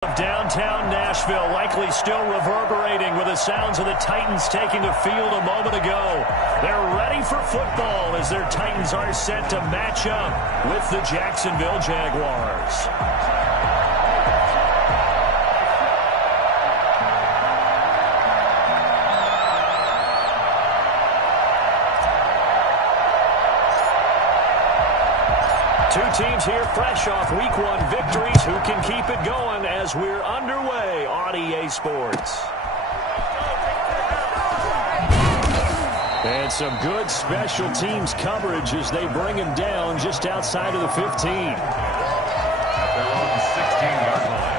Downtown Nashville, likely still reverberating with the sounds of the Titans taking the field a moment ago. They're ready for football as their Titans are set to match up with the Jacksonville Jaguars. Two teams here fresh off Week 1 victories. Who can keep it going as we're underway on EA Sports? And some good special teams coverage as they bring him down just outside of the 15. They're on the 16-yard line.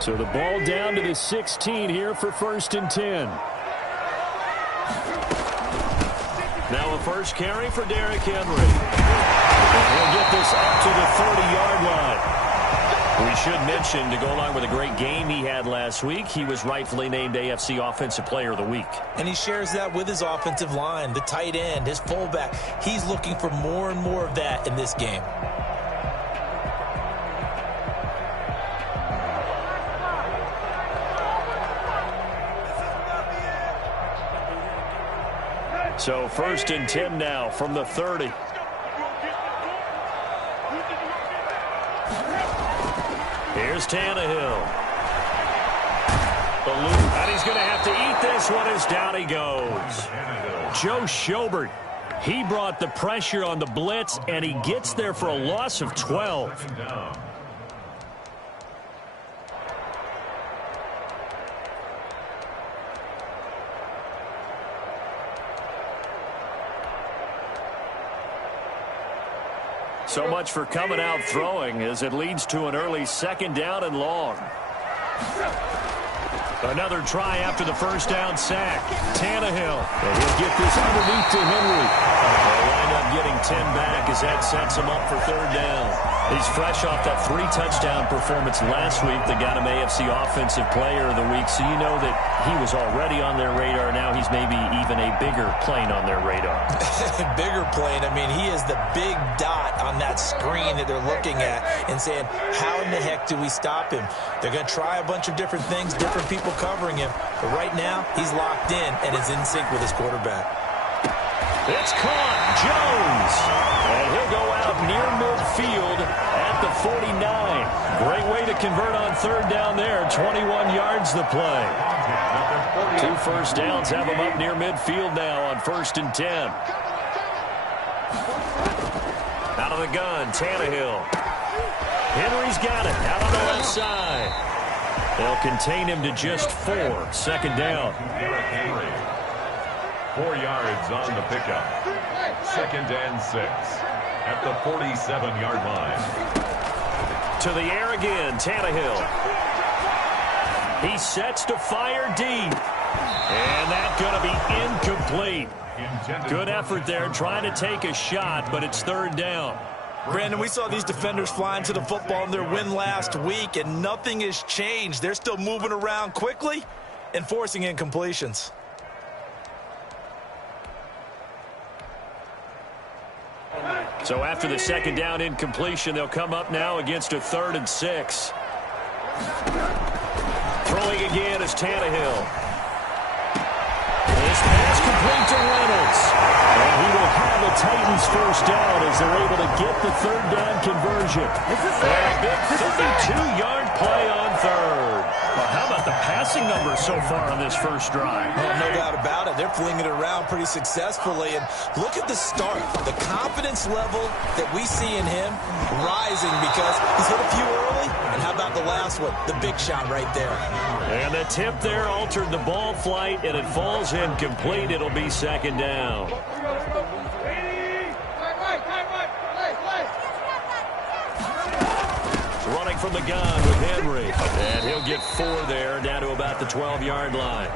So the ball down to the 16 here for 1st and 10. Now a first carry for Derrick Henry. He'll get this up to the 30-yard line. We should mention, to go along with a great game he had last week, he was rightfully named AFC Offensive Player of the Week. And he shares that with his offensive line, the tight end, his fullback. He's looking for more and more of that in this game. So 1st and 10 now from the 30. Here's Tannehill. The loop, and he's going to have to eat this one as down he goes. Joe Schobert, he brought the pressure on the blitz, and he gets there for a loss of 12. So much for coming out throwing as it leads to an early 2nd down and long. Another try after the first down sack. Tannehill. And he'll get this underneath to Henry. They'll wind up getting 10 back as that sets him up for 3rd down. He's fresh off that 3-touchdown performance last week that got him AFC Offensive Player of the Week. So you know that he was already on their radar. Now he's maybe even a bigger plane on their radar. Bigger plane. I mean, he is the big dot on that screen that they're looking at and saying, how in the heck do we stop him? They're going to try a bunch of different things, different people covering him. But right now, he's locked in and is in sync with his quarterback. It's caught. Jones. And he'll go out near midfield at the 49. Great way to convert on 3rd down there. 21 yards the play. 2 first downs have him up near midfield now on 1st and 10. Out of the gun, Tannehill. Henry's got it out on the left side. They'll contain him to just 4. 2nd down. 4 yards on the pickup. 2nd and 6 at the 47-yard line. To the air again, Tannehill. He sets to fire deep. And that's going to be incomplete. Good effort there trying to take a shot, but it's 3rd down. Brandon, we saw these defenders flying to the football in their win last week, and nothing has changed. They're still moving around quickly and forcing incompletions. So after the 2nd down incompletion, they'll come up now against a 3rd and 6. Throwing again is Tannehill. This pass complete to Reynolds. And he will have a Titans first down as they're able to get the 3rd down conversion. And a big 52-yard play on 3rd. Well, how about the passing numbers so far on this first drive? Oh, no doubt about it. They're flinging it around pretty successfully. And look at the start. The confidence level that we see in him rising because he's hit a few early. And how about the last one? The big shot right there. And the tip there altered the ball flight, and it falls incomplete. It'll be 2nd down. running from the gun with Henry. And he'll get 4 there, down to about the 12-yard line.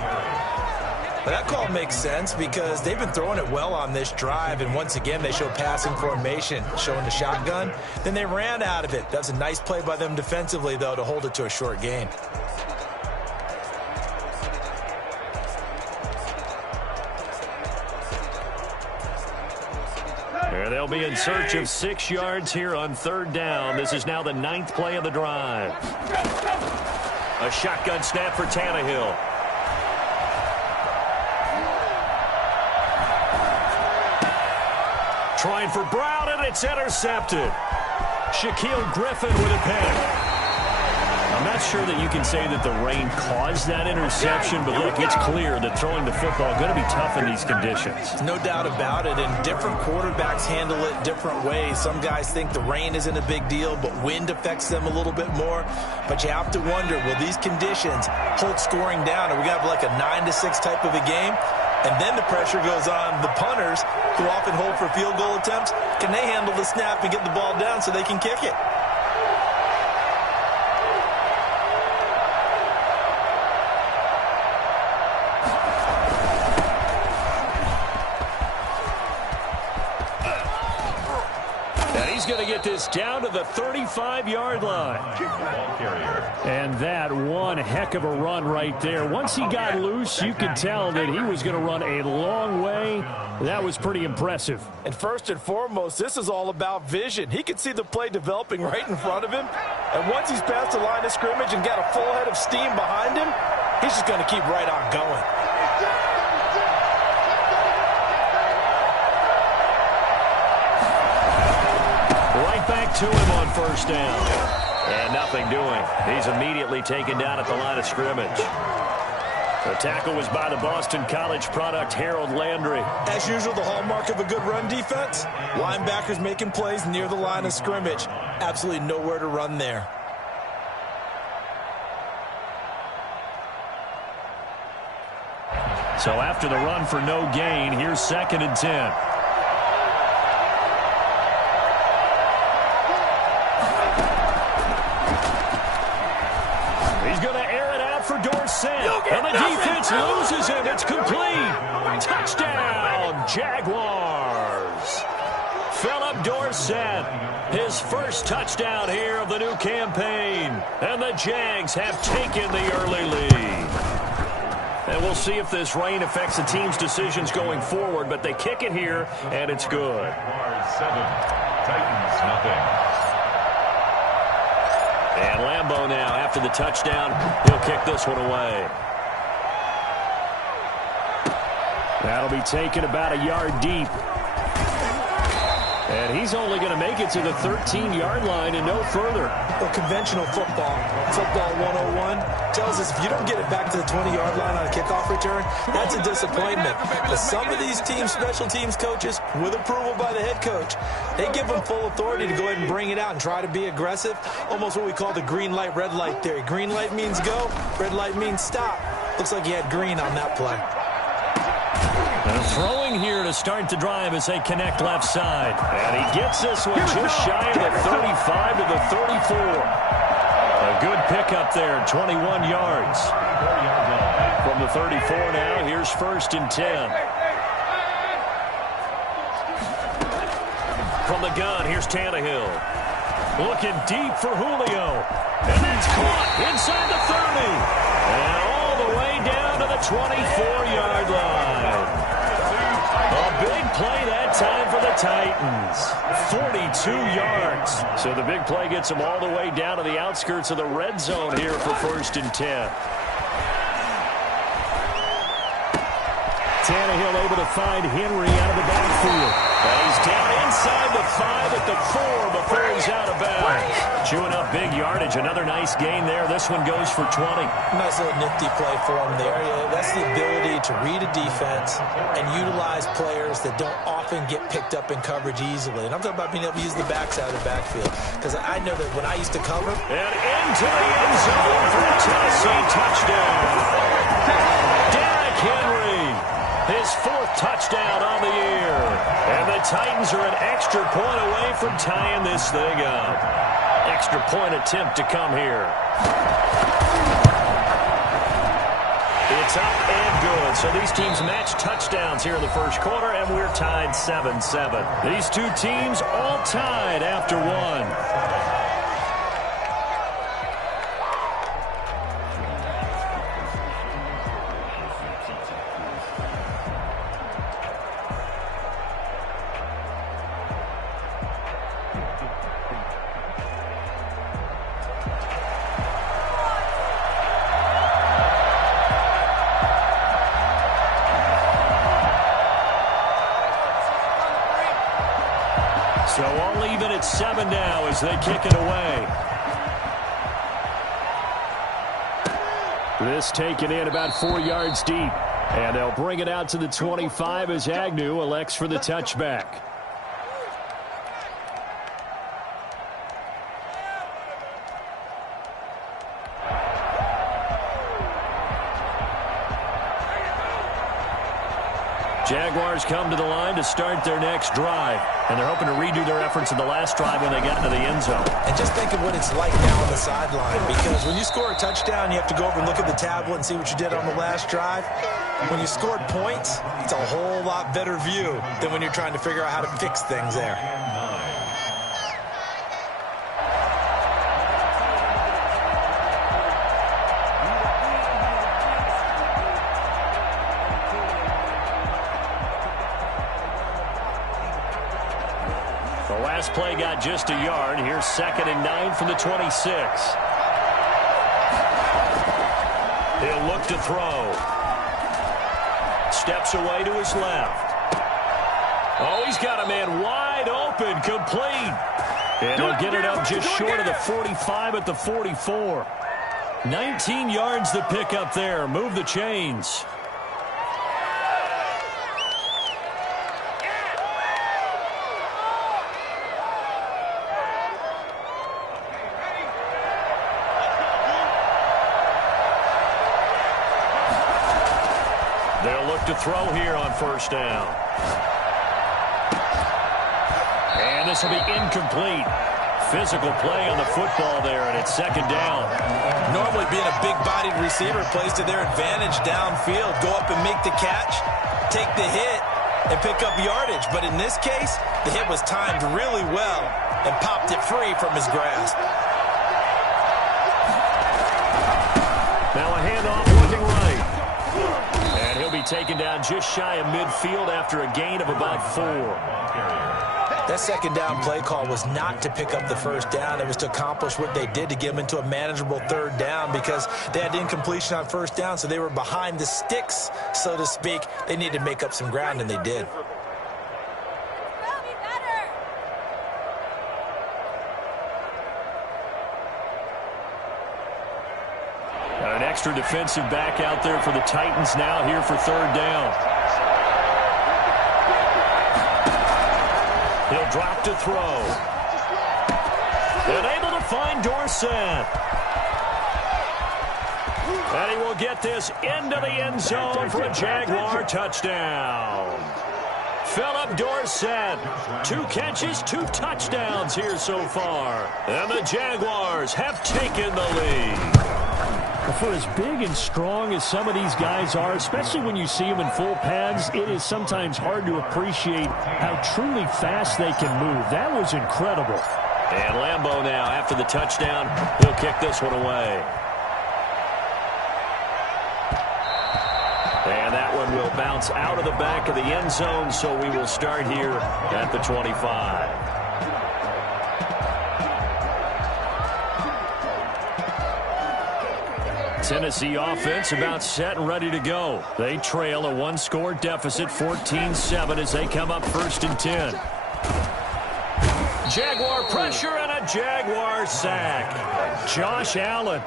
But that call makes sense because they've been throwing it well on this drive, and once again they show passing formation, showing the shotgun. Then they ran out of it. That was a nice play by them defensively, though, to hold it to a short gain. They'll be in search of 6 yards here on 3rd down. This is now the 9th play of the drive. A shotgun snap for Tannehill. Trying for Brown, and it's intercepted. Shaquille Griffin with a pick. I'm not sure that you can say that the rain caused that interception, but look, it's clear that throwing the football is going to be tough in these conditions. No doubt about it, and different quarterbacks handle it different ways. Some guys think the rain isn't a big deal, but wind affects them a little bit more. But you have to wonder, will these conditions hold scoring down? Are we going to have like a 9-6 type of a game? And then the pressure goes on the punters, who often hold for field goal attempts. Can they handle the snap and get the ball down so they can kick it? Going to get this down to the 35-yard line. And that one heck of a run right there. Once he got loose, you could tell that he was going to run a long way. That was pretty impressive. And first and foremost, this is all about vision. He could see the play developing right in front of him. And once he's past the line of scrimmage and got a full head of steam behind him, he's just going to keep right on going. Back to him on 1st down. And nothing doing. He's immediately taken down at the line of scrimmage. The tackle was by the Boston College product, Harold Landry. As usual, the hallmark of a good run defense, linebackers making plays near the line of scrimmage. Absolutely nowhere to run there. So after the run for no gain, here's 2nd and 10. And the defense loses him. It's complete. Touchdown, Jaguars. Philip Dorsett, his first touchdown here of the new campaign. And the Jags have taken the early lead. And we'll see if this rain affects the team's decisions going forward, but they kick it here, and it's good. 7, Titans nothing. And Lambeau now, after the touchdown, he'll kick this one away. That'll be taken about a yard deep. And he's only going to make it to the 13-yard line and no further. Well, conventional football 101, tells us if you don't get it back to the 20-yard line on a kickoff return, that's a disappointment. But some of these teams, special teams coaches, with approval by the head coach, they give them full authority to go ahead and bring it out and try to be aggressive. Almost what we call the green light, red light theory. Green light means go, red light means stop. Looks like he had green on that play. Throwing here to start the drive as they connect left side. And he gets this one just shy of the 35 to the 34. A good pickup there, 21 yards. From the 34 now, here's 1st and 10. From the gun, here's Tannehill. Looking deep for Julio. And that's caught inside the 30. And all the way down to the 24-yard line. A big play that time for the Titans. 42 yards. So the big play gets them all the way down to the outskirts of the red zone here for 1st and 10. Tannehill able to find Henry out of the backfield. And he's down inside the 5 at the 4 before he's out of bounds. Chewing up big yardage. Another nice gain there. This one goes for 20. Nice little nifty play for him there. Yeah, that's the ability to read a defense and utilize players that don't often get picked up in coverage easily. And I'm talking about being able to use the backside of the backfield. Because I know that when I used to cover. And into the end zone for a Tennessee touchdown. Derrick Henry. His 4th touchdown on the year. And the Titans are an extra point away from tying this thing up. Extra point attempt to come here. It's up and good. So these teams match touchdowns here in the first quarter, and we're tied 7-7. These two teams all tied after one. So all even at 7 now as they kick it away. This taken in about 4 yards deep. And they'll bring it out to the 25 as Agnew elects for the touchback. Jaguars come to the line to start their next drive. And they're hoping to redo their efforts in the last drive when they got into the end zone. And just think of what it's like now on the sideline. Because when you score a touchdown, you have to go over and look at the tablet and see what you did on the last drive. When you scored points, it's a whole lot better view than when you're trying to figure out how to fix things there. The last play got just a yard. Here's 2nd and 9 from the 26. He'll look to throw. Steps away to his left. Oh, he's got a man wide open, complete. And he'll get it up just short of the 45 at the 44. 19 yards to pick up there. Move the chains. They'll look to throw here on first down. And this will be incomplete. Physical play on the football there, and it's 2nd down. Normally being a big-bodied receiver plays to their advantage downfield. Go up and make the catch, take the hit, and pick up yardage. But in this case, the hit was timed really well and popped it free from his grasp. Now a handoff looking right. And he'll be taken down just shy of midfield after a gain of about 4. That 2nd down play call was not to pick up the first down. It was to accomplish what they did to get them into a manageable 3rd down because they had incompletion on first down, so they were behind the sticks, so to speak. They needed to make up some ground, and they did. An extra defensive back out there for the Titans now here for 3rd down. He'll drop to throw. And able to find Dorsett. And he will get this into the end zone for a Jaguar touchdown. Philip Dorsett, 2 catches, 2 touchdowns here so far. And the Jaguars have taken the lead. For as big and strong as some of these guys are, especially when you see them in full pads, it is sometimes hard to appreciate how truly fast they can move. That was incredible. And Lambeau now, after the touchdown, he'll kick this one away. And that one will bounce out of the back of the end zone, so we will start here at the 25. Tennessee offense about set and ready to go. They trail a 1-score deficit, 14-7, as they come up 1st and 10. Jaguar pressure and a Jaguar sack. Josh Allen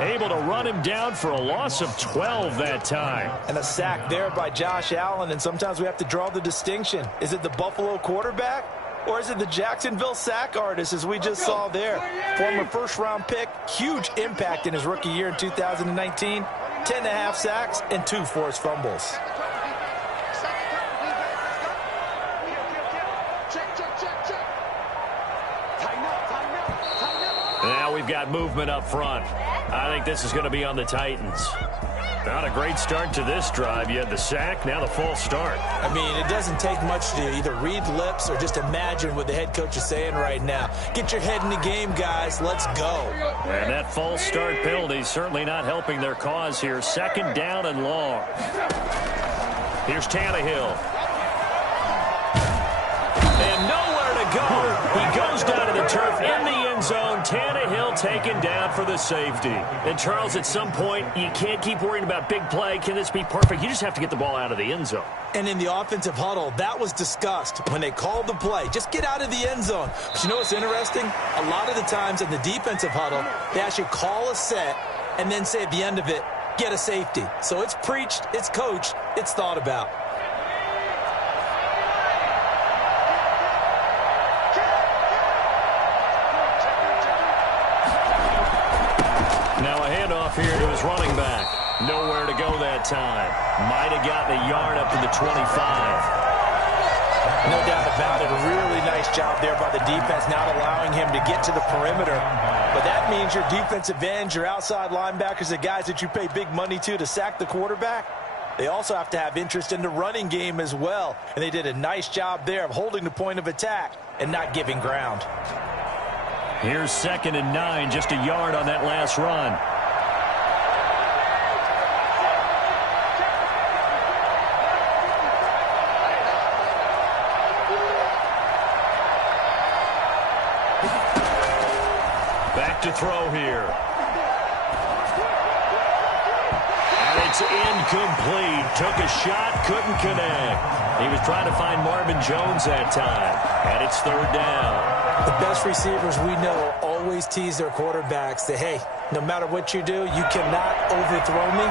able to run him down for a loss of 12 that time. And a sack there by Josh Allen, and sometimes we have to draw the distinction. Is it the Buffalo quarterback? Or is it the Jacksonville sack artist, as we just saw there? Former 1st-round pick, huge impact in his rookie year in 2019. 10.5 sacks and 2 forced fumbles. Now we've got movement up front. I think this is going to be on the Titans. Not a great start to this drive. You had the sack, now the false start. I mean, it doesn't take much to either read lips or just imagine what the head coach is saying right now. Get your head in the game, guys. Let's go. And that false start penalty certainly not helping their cause here. Second down and long. Here's Tannehill. And nowhere to go. He goes down to the turf in the end zone. Tannehill taken down for the safety. And, Charles, at some point, you can't keep worrying about big play. Can this be perfect? You just have to get the ball out of the end zone. And in the offensive huddle, that was discussed when they called the play. Just get out of the end zone. But you know what's interesting? A lot of the times in the defensive huddle, they actually call a set and then say at the end of it, get a safety. So it's preached, it's coached, it's thought about. Now a handoff here to his running back. Nowhere to go that time. Might have gotten a yard up to the 25. No doubt about it. A really nice job there by the defense, not allowing him to get to the perimeter. But that means your defensive ends, your outside linebackers, the guys that you pay big money to sack the quarterback, they also have to have interest in the running game as well. And they did a nice job there of holding the point of attack and not giving ground. Here's 2nd and 9, just a yard on that last run. Back to throw here. And it's incomplete. Took a shot, couldn't connect. He was trying to find Marvin Jones that time. And it's 3rd down. The best receivers we know always tease their quarterbacks that, hey, no matter what you do, you cannot overthrow me.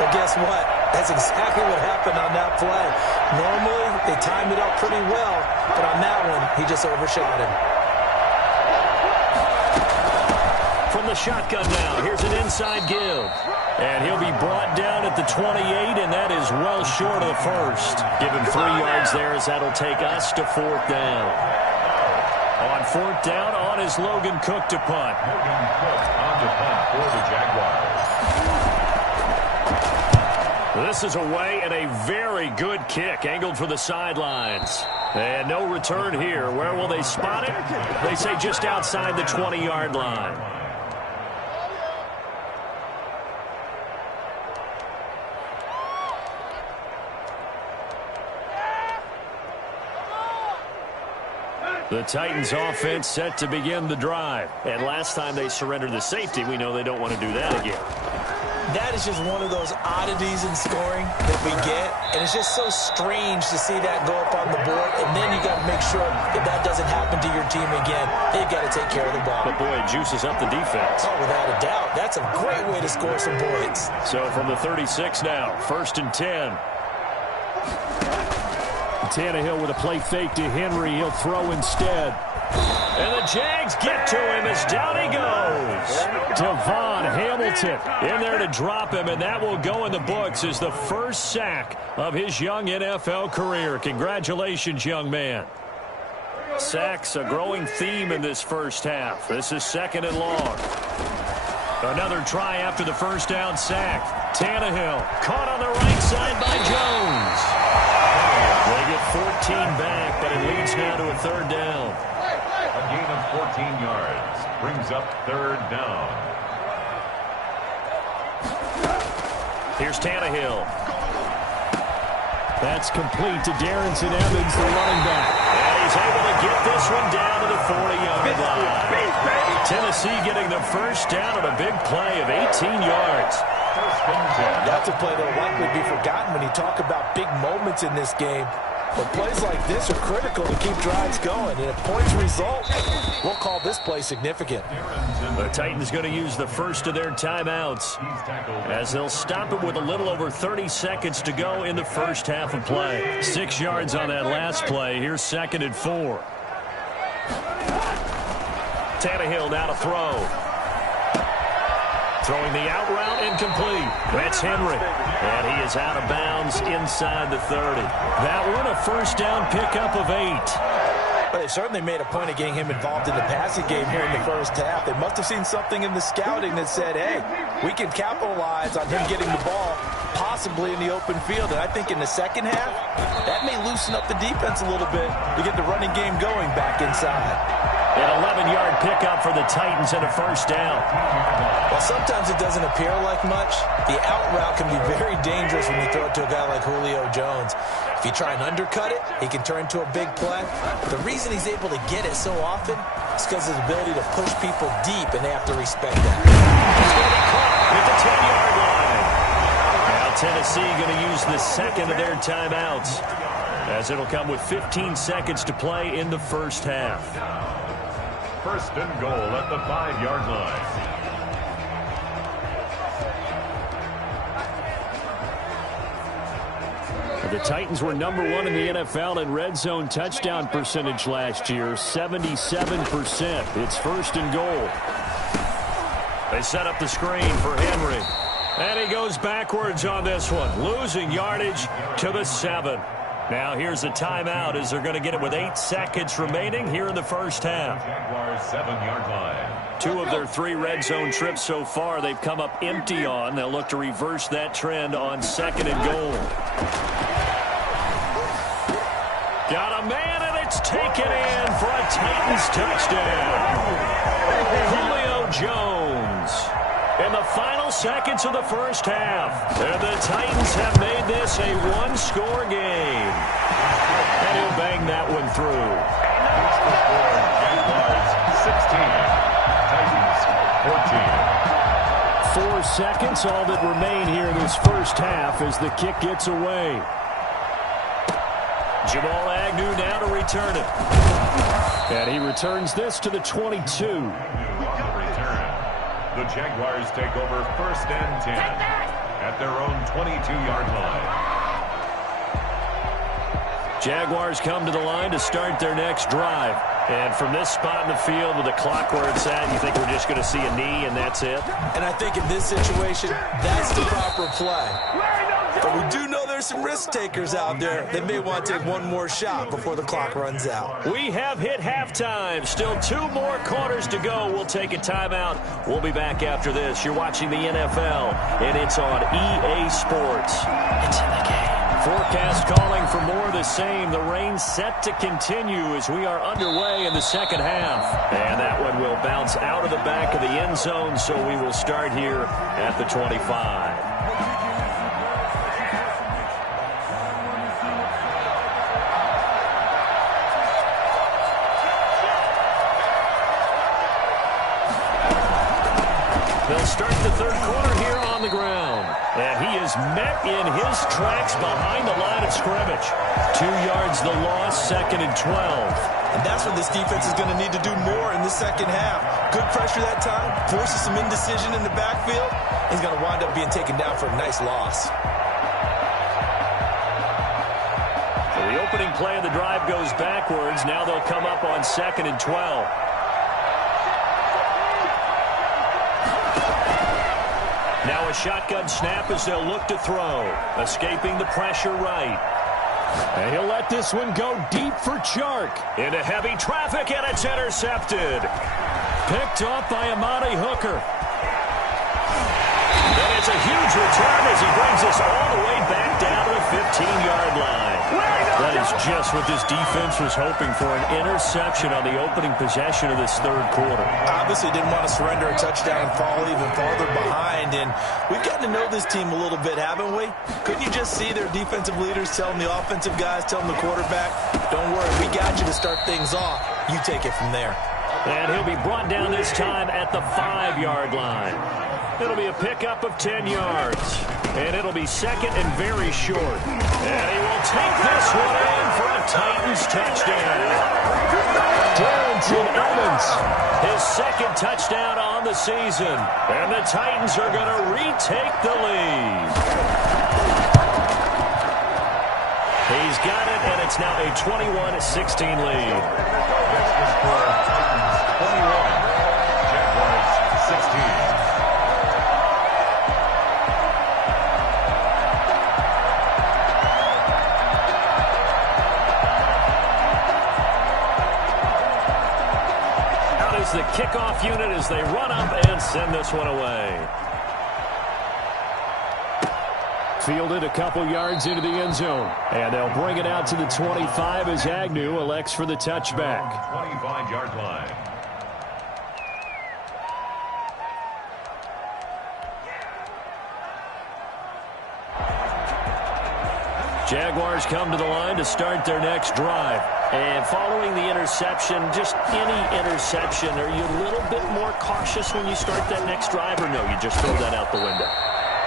But guess what? That's exactly what happened on that play. Normally, they timed it up pretty well, but on that one, he just overshot him. From the shotgun now, here's an inside give. And he'll be brought down at the 28, and that is well short of the first. Give him 3 yards there as that'll take us to 4th down. On 4th down, on is Logan Cook to punt. Logan Cook on to punt for the Jaguars. This is away and a very good kick, angled for the sidelines. And no return here. Where will they spot it? They say just outside the 20-yard line. The Titans offense set to begin the drive. And last time they surrendered the safety, we know they don't want to do that again. That is just one of those oddities in scoring that we get. And it's just so strange to see that go up on the board. And then you got to make sure that that doesn't happen to your team again. They've got to take care of the ball. But, boy, it juices up the defense. Oh, without a doubt. That's a great way to score some points. So from the 36 now, 1st and 10. Tannehill with a play fake to Henry. He'll throw instead. And the Jags get to him as down he goes. Devon Hamilton in there to drop him, and that will go in the books as the first sack of his young NFL career. Congratulations, young man. Sacks a growing theme in this first half. This is 2nd and long. Another try after the first down sack. Tannehill caught on the right side by Jones. They get 14 back, but it leads now to a 3rd down. A gain of 14 yards brings up 3rd down. Here's Tannehill. That's complete to Darrington Evans, the running back. And he's able to get this one down to the 40-yard line. Tennessee getting the first down on a big play of 18 yards. That's a play that will likely be forgotten when you talk about big moments in this game. But plays like this are critical to keep drives going. And if points result, we'll call this play significant. The Titans going to use the first of their timeouts as they'll stop it with a little over 30 seconds to go in the first half of play. 6 yards on that last play. Here's 2nd and 4. Tannehill now to throw. Throwing the out route, incomplete. That's Henry. And he is out of bounds inside the 30. That one a first down pickup of 8. Well, they certainly made a point of getting him involved in the passing game here in the first half. They must have seen something in the scouting that said, hey, we can capitalize on him getting the ball possibly in the open field. And I think in the second half, that may loosen up the defense a little bit to get the running game going back inside. An 11-yard pickup for the Titans and a first down. Well, sometimes it doesn't appear like much. The out route can be very dangerous when you throw it to a guy like Julio Jones. If you try and undercut it, he can turn into a big play. The reason he's able to get it so often is because of his ability to push people deep, and they have to respect that. He's going to be caught at the 10-yard line. Now Tennessee going to use the second of their timeouts, as it'll come with 15 seconds to play in the first half. First and goal at the 5-yard line. The Titans were number 1 in the NFL in red zone touchdown percentage last year, 77%. It's first and goal. They set up the screen for Henry. And he goes backwards on this one, losing yardage to the 7. Now here's a timeout as they're going to get it with 8 seconds remaining here in the first half. Jaguars 7-yard line. 2 of their 3 red zone trips so far they've come up empty on. They'll look to reverse that trend on second and goal. Got a man, and it's taken in for a Titans touchdown. Julio Jones in the final seconds of the first half. And the Titans have made this a one-score game. And he'll bang that one through. Jaguars 16, Titans 14. 4 seconds, all that remain here this first half as the kick gets away. Jamal Agnew now to return it. And he returns this to the 22. The Jaguars take over first and 10 at their own 22-yard line. Jaguars come to the line to start their next drive. And from this spot in the field with the clock where it's at, you think we're just going to see a knee and that's it? And I think in this situation, that's the proper play. But we do know there's some risk takers out there that may want to take one more shot before the clock runs out. We have hit halftime. Still 2 more quarters to go. We'll take a timeout. We'll be back after this. You're watching the NFL, and it's on EA Sports. It's in the game. Forecast calling for more of the same. The rain set to continue as we are underway in the second half. And that one will bounce out of the back of the end zone, so we will start here at the 25. They'll start the third quarter here on the ground. And he is met in his tracks behind the line of scrimmage. 2 yards the loss, second and 12. And that's what this defense is going to need to do more in the second half. Good pressure that time, forces some indecision in the backfield. He's going to wind up being taken down for a nice loss. So the opening play of the drive goes backwards. Now they'll come up on second and 12. Now a shotgun snap as they'll look to throw. Escaping the pressure right. And he'll let this one go deep for Chark. Into heavy traffic, and it's intercepted. Picked off by Amani Hooker. And it's a huge return as he brings us all the way back down to the 15-yard line. That is just what this defense was hoping for, an interception on the opening possession of this third quarter. Obviously didn't want to surrender a touchdown and fall even farther behind, and we've gotten to know this team a little bit, haven't we? Couldn't you just see their defensive leaders telling the offensive guys, telling the quarterback, don't worry, we got you to start things off. You take it from there. And he'll be brought down this time at the 5-yard line. It'll be a pickup of 10 yards. And it'll be second and very short. And he will take this one in for a Titans touchdown. Darrington Evans, his second touchdown on the season. And the Titans are going to retake the lead. He's got it, and it's now a 21-16 lead. That's the score. Titans 21, Jaguars 16. kickoff unit as they run up and send this one away. Fielded a couple yards into the end zone. And they'll bring it out to the 25 as Agnew elects for the touchback. 25-yard line. Jaguars come to the line to start their next drive. And following the interception, just any interception, are you a little bit more cautious when you start that next drive, or no, you just throw that out the window?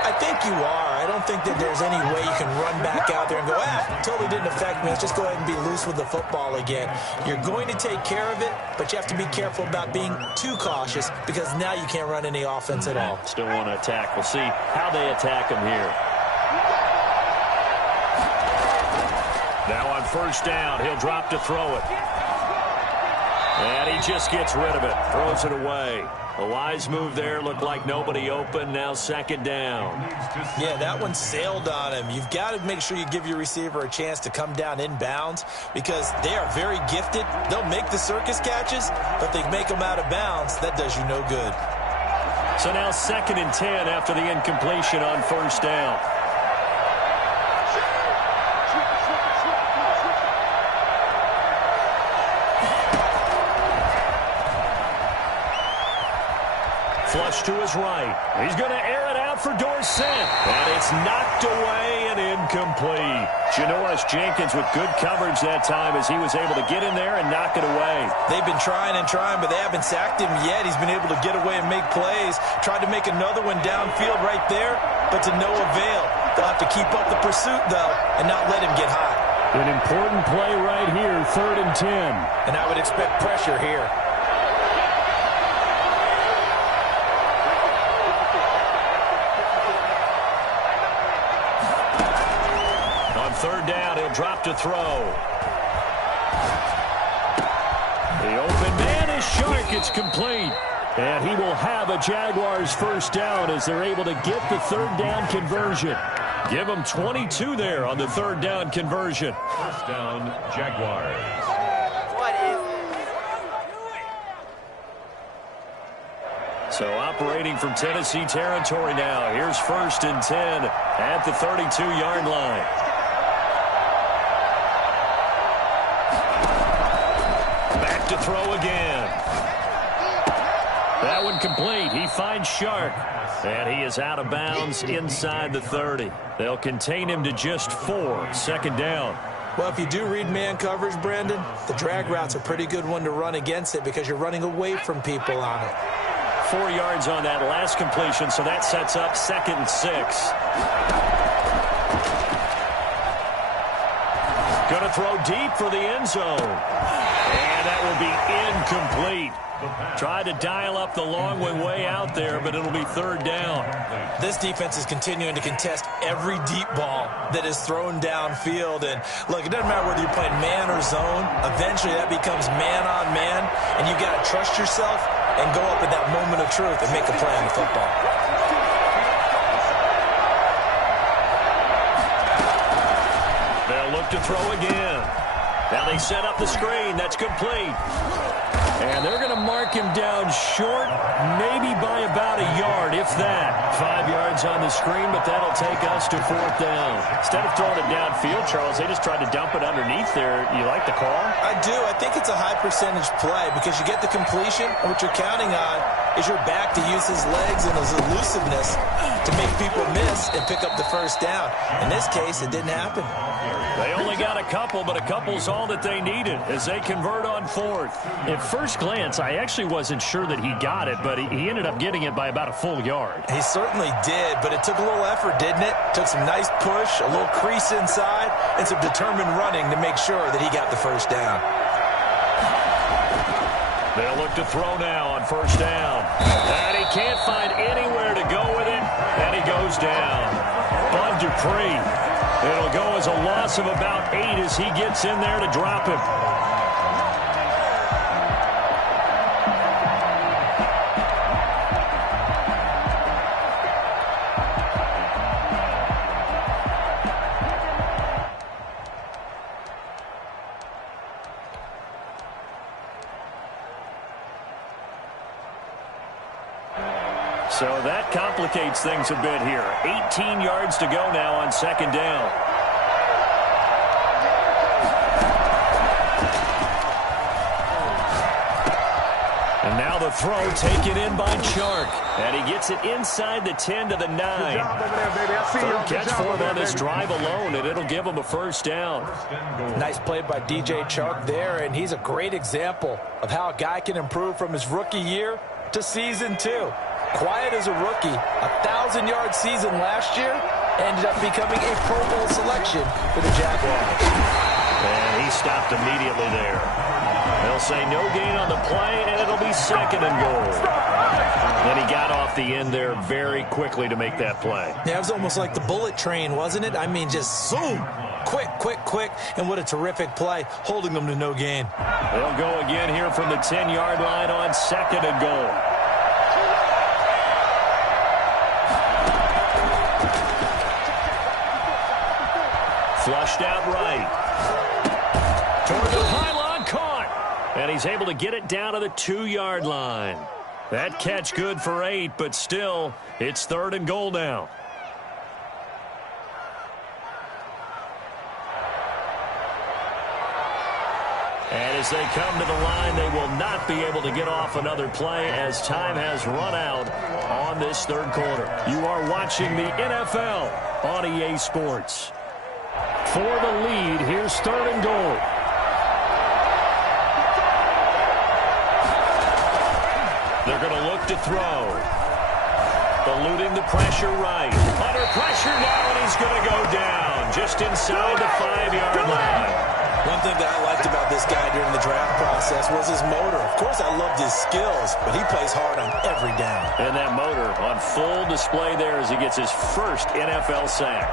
I think you are. I don't think that there's any way you can run back out there and go, totally didn't affect me. Let's just go ahead and be loose with the football again. You're going to take care of it, but you have to be careful about being too cautious because now you can't run any offense at all. Still want to attack. We'll see how they attack him here. Now on first down, he'll drop to throw it. And he just gets rid of it, throws it away. A wise move there, looked like nobody open, now second down. Yeah, that one sailed on him. You've got to make sure you give your receiver a chance to come down inbounds because they are very gifted. They'll make the circus catches, but they make them out of bounds. That does you no good. So now 2nd and 10 after the incompletion on first down. Flush to his right. He's going to air it out for Dorsett. And it's knocked away and incomplete. Janoris Jenkins with good coverage that time as he was able to get in there and knock it away. They've been trying and trying, but they haven't sacked him yet. He's been able to get away and make plays. Tried to make another one downfield right there, but to no avail. They'll have to keep up the pursuit, though, and not let him get hot. An important play right here, 3rd and 10. And I would expect pressure here. Third down, he'll drop to throw. The open man is Shark. It's complete. And he will have a Jaguars first down as they're able to get the 3rd down conversion. Give them 22 there on the 3rd down conversion. First down, Jaguars. So operating from Tennessee territory now. Here's 1st and 10 at the 32-yard line. To throw again. That one complete. He finds Shark. And he is out of bounds inside the 30. They'll contain him to just 4. 2nd down. Well, if you do read man coverage, Brandon, the drag route's a pretty good one to run against it because you're running away from people on it. 4 yards on that last completion, so that sets up 2nd and 6. Going to throw deep for the end zone. And that will be incomplete. Tried to dial up the long way out there, but it'll be 3rd down. This defense is continuing to contest every deep ball that is thrown downfield. And, look, it doesn't matter whether you're playing man or zone. Eventually that becomes man on man, and you've got to trust yourself and go up at that moment of truth and make a play on the football. They'll look to throw again. Now they set up the screen. That's complete. And they're going to mark him down short, maybe by about a yard, if that. 5 yards on the screen, but that'll take us to 4th down. Instead of throwing it downfield, Charles, they just tried to dump it underneath there. You like the call? I do. I think it's a high percentage play because you get the completion, and what you're counting on is your back to use his legs and his elusiveness to make people miss and pick up the first down. In this case, it didn't happen. They only got a couple, but a couple's all that they needed as they convert on 4th. At first glance, I actually wasn't sure that he got it, but he ended up getting it by about a full yard. He certainly did, but it took a little effort, didn't it? Took some nice push, a little crease inside, and some determined running to make sure that he got the first down. They'll look to throw now on first down. And he can't find anywhere to go with it, and he goes down. Bud Dupree. It'll go as a loss of about 8 as he gets in there to drop him. So that complicates things a bit here. 18 yards to go now on second down. And now the throw taken in by Chark. And he gets it inside the 10 to the 9. Third catch for him on this drive alone, and it'll give him a first down. Nice play by DJ Chark there, and he's a great example of how a guy can improve from his rookie year to season 2. Quiet as a rookie, 1,000-yard season last year, ended up becoming a Pro Bowl selection for the Jaguars. And he stopped immediately there. They'll say no gain on the play, and it'll be second and goal. And he got off the end there very quickly to make that play. Yeah, it was almost like the bullet train, wasn't it? I mean, just zoom. Quick, quick, quick. And what a terrific play, holding them to no gain. They'll go again here from the 10-yard line on second and goal. Flushed out right. Toward the pylon, caught. And he's able to get it down to the 2-yard line. That catch good for 8, but still, it's third and goal now. And as they come to the line, they will not be able to get off another play as time has run out on this third quarter. You are watching the NFL on EA Sports. For the lead, here's third and goal. They're going to look to throw. Eluding the pressure right. Under pressure now, and he's going to go down just inside the 5-yard line. One thing that I liked about this guy during the draft process was his motor. Of course, I loved his skills, but he plays hard on every down. And that motor on full display there as he gets his first NFL sack.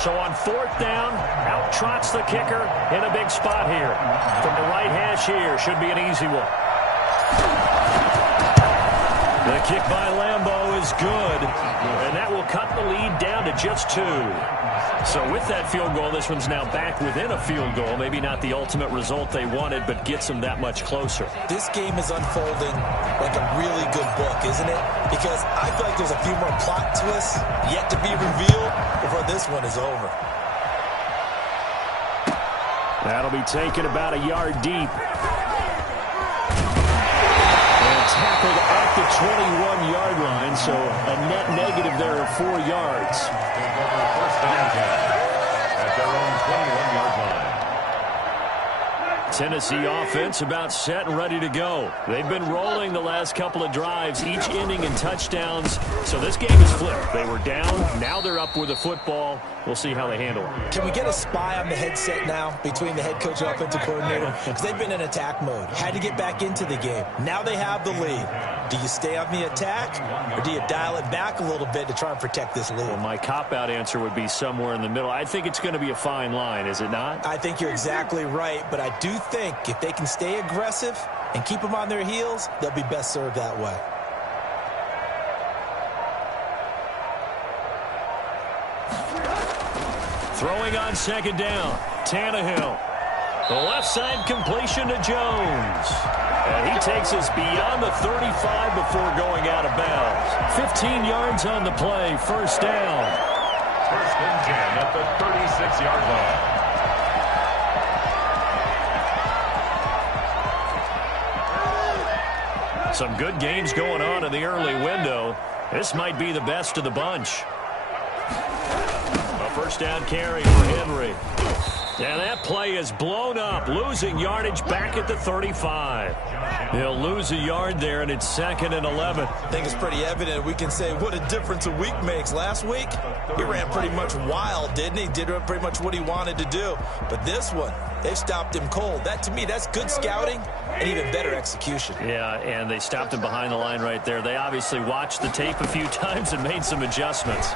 So on fourth down, out trots the kicker in a big spot here. From the right hash here, should be an easy one. The kick by Lambeau is good, and that will cut the lead down to just 2. So with that field goal, this one's now back within a field goal. Maybe not the ultimate result they wanted, but gets them that much closer. This game is unfolding like a really good book, isn't it? Because I feel like there's a few more plot twists yet to be revealed before this one is over. That'll be taken about a yard deep. And tackled at the 21-yard line, so a net negative there of 4 yards. First and 10 at their own 21-yard line. Tennessee offense about set and ready to go. They've been rolling the last couple of drives, each ending in touchdowns. So this game is flipped. They were down. Now they're up with the football. We'll see how they handle it. Can we get a spy on the headset now between the head coach and offensive coordinator? Because they've been in attack mode. Had to get back into the game. Now they have the lead. Do you stay on the attack, or do you dial it back a little bit to try and protect this lead? Well, my cop-out answer would be somewhere in the middle. I think it's going to be a fine line, is it not? I think you're exactly right, but I do think if they can stay aggressive and keep them on their heels, they'll be best served that way. Throwing on second down, Tannehill. The left side completion to Jones. And he takes us beyond the 35 before going out of bounds. 15 yards on the play, first down. First and 10 at the 36-yard line. Some good games going on in the early window. This might be the best of the bunch. A first down carry for Henry. And that play is blown up, losing yardage back at the 35. They'll lose a yard there, and it's second and 11. I think it's pretty evident. We can say what a difference a week makes. Last week, he ran pretty much wild, didn't he? Did pretty much what he wanted to do. But this one, they've stopped him cold. That, to me, that's good scouting and even better execution. Yeah, and they stopped him behind the line right there. They obviously watched the tape a few times and made some adjustments.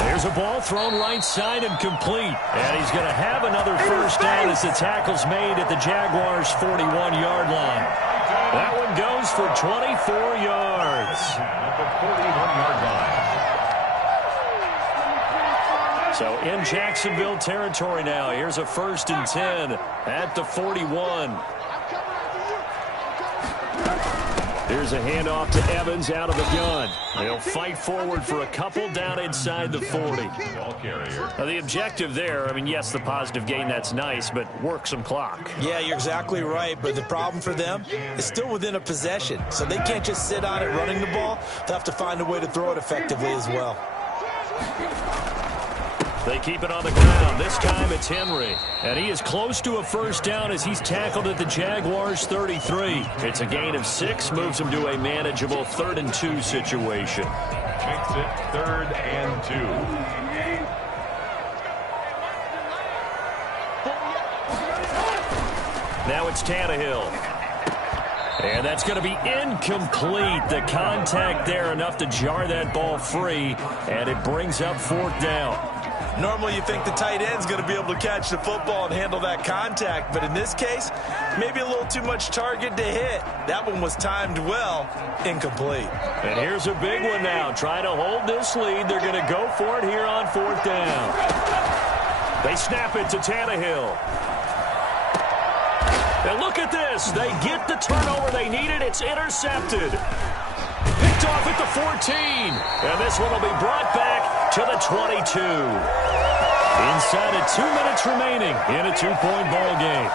There's a ball thrown right side and complete. And he's going to have another first down as the tackle's made at the Jaguars' 41-yard line. That one goes for 24 yards. At the 41-yard line. So in Jacksonville territory now. Here's a 1st and 10 at the 41. Here's a handoff to Evans out of the gun. They'll fight forward for a couple down inside the 40. Now the objective there, I mean, yes, the positive gain, that's nice, but work some clock. Yeah, you're exactly right, but the problem for them is still within a possession, so they can't just sit on it running the ball. They'll have to find a way to throw it effectively as well. They keep it on the ground. This time it's Henry. And he is close to a 1st down as he's tackled at the Jaguars' 33. It's a gain of 6, moves him to a manageable 3rd and 2 situation. Makes it 3rd and 2. Now it's Tannehill. And that's going to be incomplete. The contact there enough to jar that ball free. And it brings up 4th down. Normally you think the tight end's going to be able to catch the football and handle that contact, but in this case, maybe a little too much target to hit. That one was timed well, incomplete. And here's a big one now. Trying to hold this lead. They're going to go for it here on 4th down. They snap it to Tannehill. And look at this. They get the turnover they needed. It's intercepted. Picked off at the 14. And this one will be brought back to the 22. Inside of 2 minutes remaining in a 2-point ball game.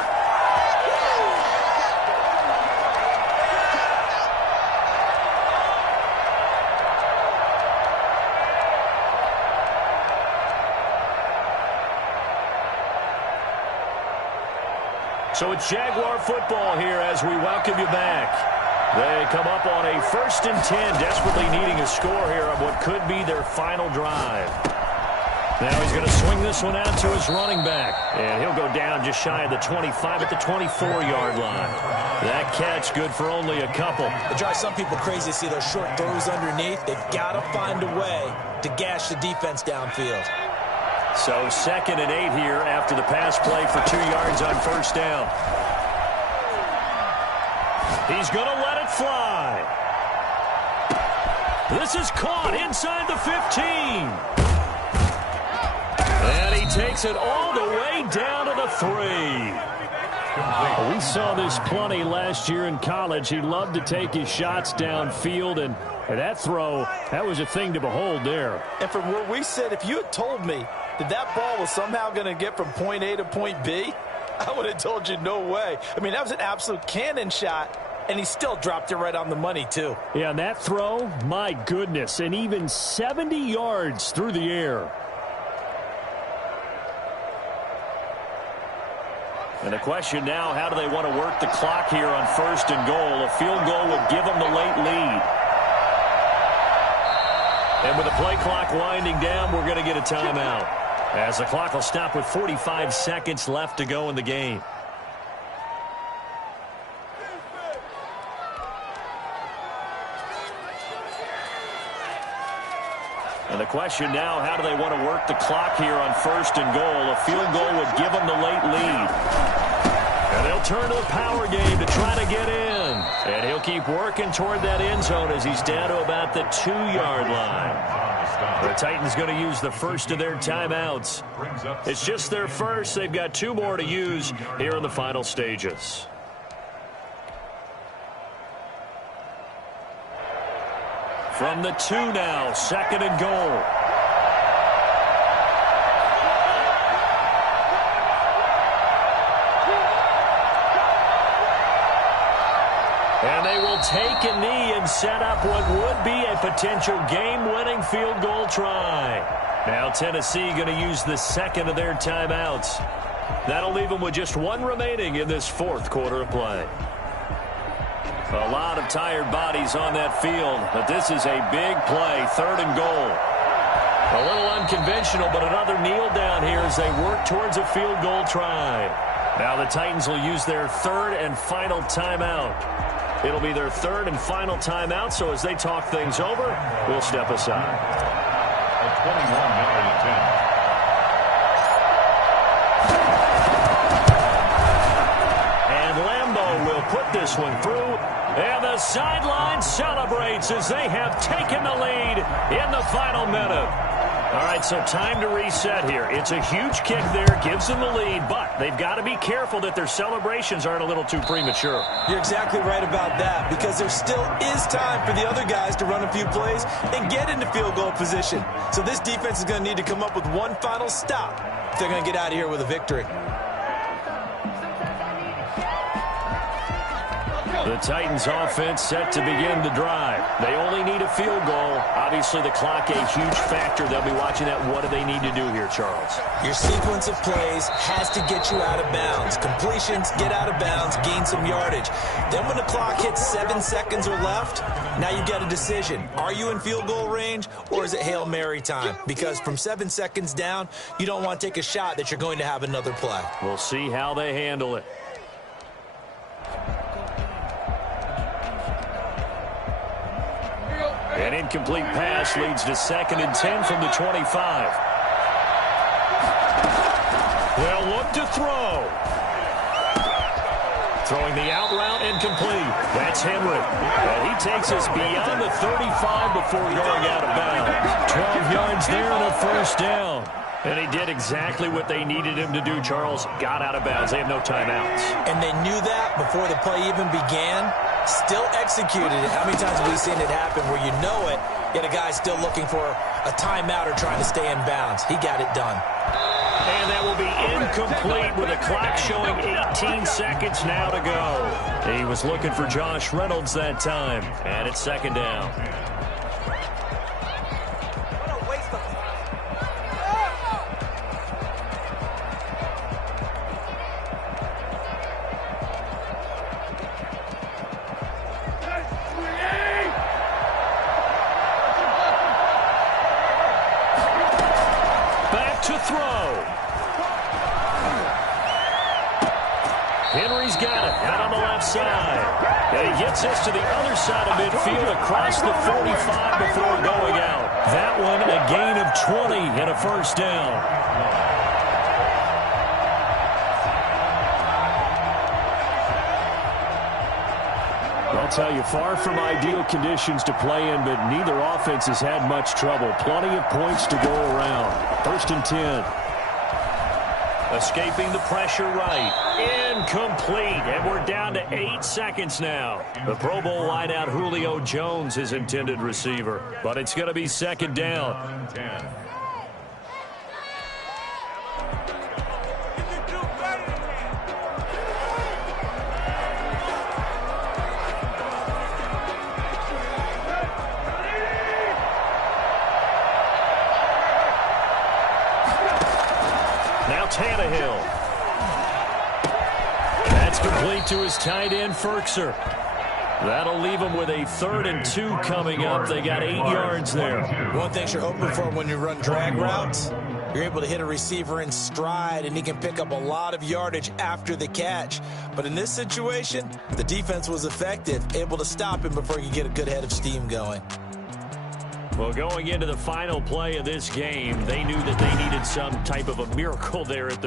So it's Jaguar football here as we welcome you back. They come up on a 1st and 10, desperately needing a score here on what could be their final drive. Now he's going to swing this one out to his running back. And he'll go down just shy of the 25 at the 24-yard line. That catch good for only a couple. It drives some people crazy to see those short throws underneath. They've got to find a way to gash the defense downfield. So 2nd and 8 here after the pass play for 2 yards on 1st down. He's going to let it fly. This is caught inside the 15. And he takes it all the way down to the 3. We saw this plenty last year in college. He loved to take his shots downfield, and that throw, that was a thing to behold there. And from where we sit, if you had told me that ball was somehow going to get from point A to point B, I would have told you no way. I mean, that was an absolute cannon shot, and he still dropped it right on the money, too. Yeah, and that throw, my goodness, and even 70 yards through the air. And the question now, how do they want to work the clock here on 1st and goal? A field goal would give them the late lead. And with the play clock winding down, we're going to get a timeout, as the clock will stop with 45 seconds left to go in the game. And the question now, how do they want to work the clock here on 1st and goal? A field goal would give them the late lead. And they'll turn to the power game to try to get in. And he'll keep working toward that end zone as he's down to about the 2-yard line. The Titans going to use the first of their timeouts. It's just their first. They've got 2 more to use here in the final stages. From the 2 now, 2nd and goal. And they will take a knee and set up what would be a potential game-winning field goal try. Now Tennessee going to use the 2nd of their timeouts. That'll leave them with just 1 remaining in this 4th quarter of play. A lot of tired bodies on that field, but this is a big play, 3rd and goal. A little unconventional, but another kneel down here as they work towards a field goal try. Now the Titans will use their 3rd and final timeout. It'll be their 3rd and final timeout, so as they talk things over, we'll step aside. A 21-yard attempt. And Lambeau will put this one through. And the sideline celebrates as they have taken the lead in the final minute. All right, so time to reset here. It's a huge kick there, gives them the lead, but they've got to be careful that their celebrations aren't a little too premature. You're exactly right about that, because there still is time for the other guys to run a few plays and get into field goal position. So this defense is going to need to come up with one final stop if they're going to get out of here with a victory. The Titans offense set to begin the drive. They only need a field goal. Obviously, the clock a huge factor. They'll be watching that. What do they need to do here, Charles? Your sequence of plays has to get you out of bounds. Completions, get out of bounds, gain some yardage. Then when the clock hits 7 seconds or left, now you've got a decision. Are you in field goal range, or is it Hail Mary time? Because from 7 seconds down, you don't want to take a shot that you're going to have another play. We'll see how they handle it. An incomplete pass leads to 2nd and 10 from the 25. They'll look to throw. Throwing the out route incomplete. That's Henry. And he takes us beyond the 35 before going out of bounds. 12 yards there and a first down. And he did exactly what they needed him to do, Charles. Got out of bounds. They have no timeouts. And they knew that before the play even began. Still executed it. How many times have we seen it happen where you know it, yet a guy's still looking for a timeout or trying to stay in bounds? He got it done. And that will be incomplete with a clock showing 18 seconds now to go. He was looking for Josh Reynolds that time. And it's 2nd down. To throw. Henry's got it out on the left side. And he gets us to the other side of midfield across the 45 before going out. That one a gain of 20 and a first down. I'll tell you, far from ideal conditions to play in, but neither offense has had much trouble. Plenty of points to go around. 1st and 10. Escaping the pressure right. Incomplete. And we're down to 8 seconds now. The Pro Bowl wideout Julio Jones is intended receiver. But it's going to be 2nd down. Tannehill. That's complete to his tight end, Ferkser. That'll leave them with a 3rd and 2 coming up. They got 8 yards there. One thing you're hoping for when you run drag routes, you're able to hit a receiver in stride, and he can pick up a lot of yardage after the catch. But in this situation, the defense was effective, able to stop him before he could get a good head of steam going. Well, going into the final play of this game, they knew that they needed some type of a miracle there at the